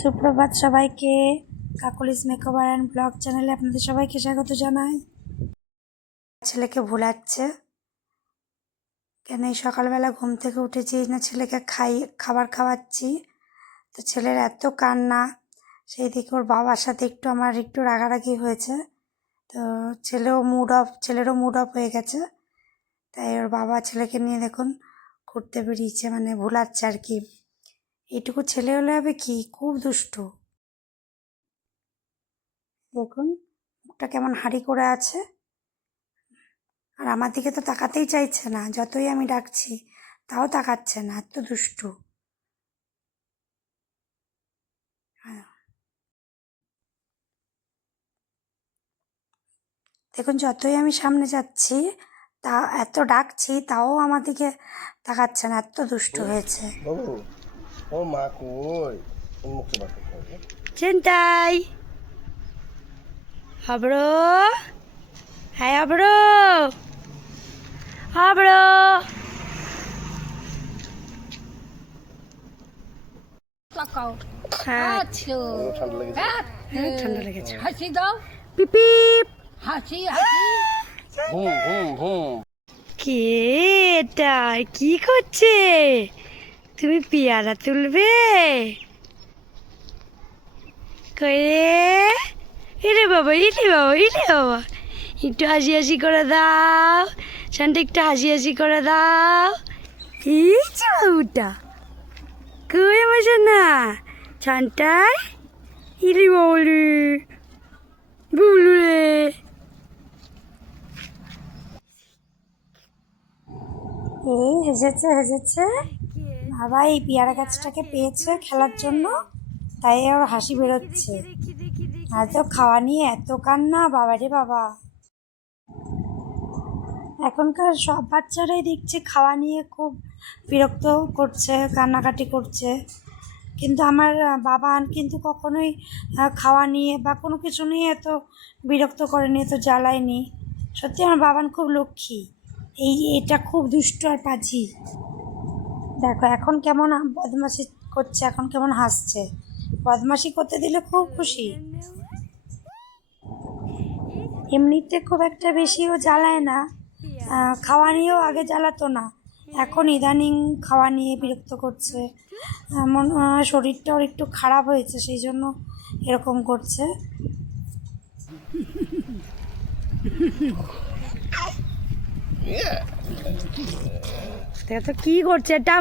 সুপ্রভাত সবাইকে। Kakoli's makeover and blog চ্যানেলে আপনাদের সবাইকে স্বাগত জানাই। ছেলেকে ভুলাচ্ছে কেন, এই সকালবেলা ঘুম থেকে উঠেছি না, ছেলেকে খাবার খাওয়াচ্ছি, তো ছেলের এত কান্না, সেই দিকে ওর বাবার সাথে আমার একটু রাগারাগি হয়েছে, তো ছেলেরও মুড অফ হয়ে গেছে, তাই ওর বাবা ছেলেকে নিয়ে দেখুন ঘুরতে বেরিয়েছে, মানে ভুলাচ্ছে আর কি। এইটুকু ছেলে হলে হবে কি, খুব দুষ্টু। দেখুন মুখটা কেমন হাঁড়ি করে আছে, আর আমার দিকে তো তাকাতেই চাইছে না, যতই আমি ডাকছি তাও তাকাচ্ছে না, এত দুষ্টু। দেখুন যতই আমি সামনে যাচ্ছি তা এত ডাকছি তাও আমার দিকে তাকাচ্ছে না, এত দুষ্টু হয়েছে। চিন্তাই হবড়, হ্যাঁ হবড় হবড়, ঠান্ডা লেগেছে, হাসি দাও, পিপিপ। হাসি হাসি। কে এটা, কি করছে? তুমি পেয়ারা তুলবে? করে এরে বাবা, ইরে বাবা, ইরে বাবা, একটু হাসি হাসি করে দাও শান্তি, একটু হাসি হাসি করে দাও। এই যে বাবুটা কই বসে না ছানটাই, ইলি বাবুলি বুবলু রে। এই হেসেছে বাবা, এই পেয়ারা গাছটাকে পেয়েছে খেলার জন্য, তাই ওর হাসি বেরোচ্ছে। আর তো খাওয়া নিয়ে এত কান্না, বাবারে বাবা। এখনকার সব বাচ্চারাই দেখছি খাওয়া নিয়ে খুব বিরক্ত করছে, কান্নাকাটি করছে, কিন্তু আমার বাবা কিন্তু কখনোই খাওয়া নিয়ে বা কোনো কিছু নিয়ে এত বিরক্ত করেনি, এত জ্বালায়নি। সত্যি আমার বাবান খুব লক্ষ্মী। এটা খুব দুষ্ট আর পাজি। দেখো এখন কেমন বদমাশি করছে, এখন কেমন হাসছে, বদমাশি করতে দিলে খুব খুশি। এমনিতে খুব একটা বেশিও জ্বালায় না, খাওয়া নিয়েও আগে জ্বালাতো না, এখন ইদানিং খাওয়া নিয়ে বিরক্ত করছে। শরীরটা ওর একটু খারাপ হয়েছে, সেই জন্য এরকম করছে। তো কি করছে এটা?